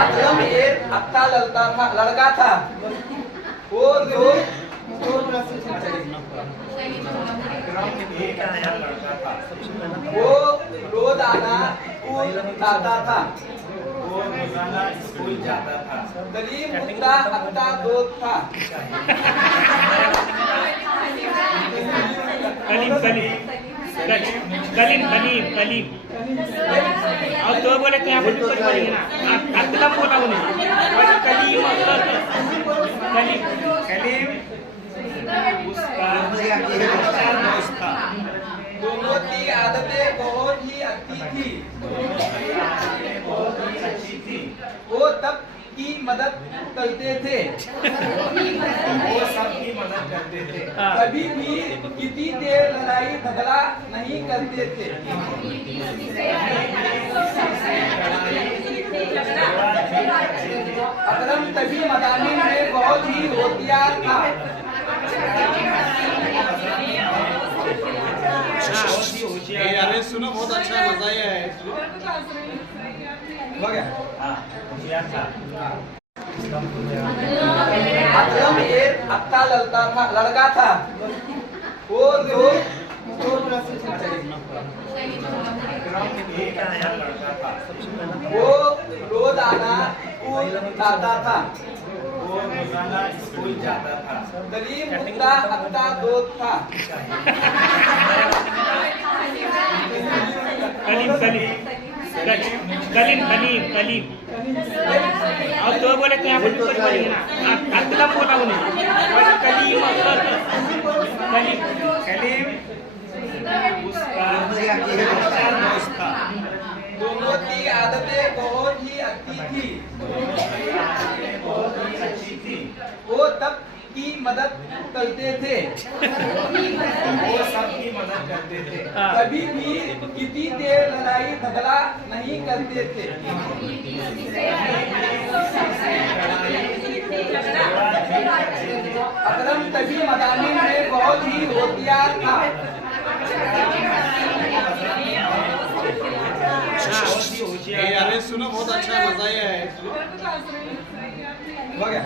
अकरम एक अच्छा लड़का था। वो रोजाना स्कूल जाता था। कलीम उसका अच्छा दोस्त था। कलीम और तो बोले कि यहाँ पर कुछ बोलेंगे ना अकला बोला उन्हें कलीम उसका अच्छा दोस्त था। दोनों की आदतें बहुत ही अच्छी थी। वो सब की मदद करते थे। कभी भी किसी से लड़ाई झगड़ा नहीं करते थे। अकरम तभी मदानी में बहुत ही होशियार था। अरे सुनो, बहुत अच्छा मजा आया है। हो गया। अकरम एक अच्छा लड़का था। वो रोजाना स्कूल जाता था। कलीम उसका अच्छा दोस्त था। कलीम और तो बोले कि यहाँ पर कुछ बोलेंगे ना अकला बोला उन्हें कलीम उसका अच्छा दोस्त था। दोनों की आदतें बहुत ही अच्छी थी। वो सब की मदद करते थे। कभी भी किसी से लड़ाई झगड़ा नहीं करते थे। अकरम तभी मदानी में बहुत ही होशियार था। अरे सुनो, बहुत अच्छा मजा आया है। हो गया।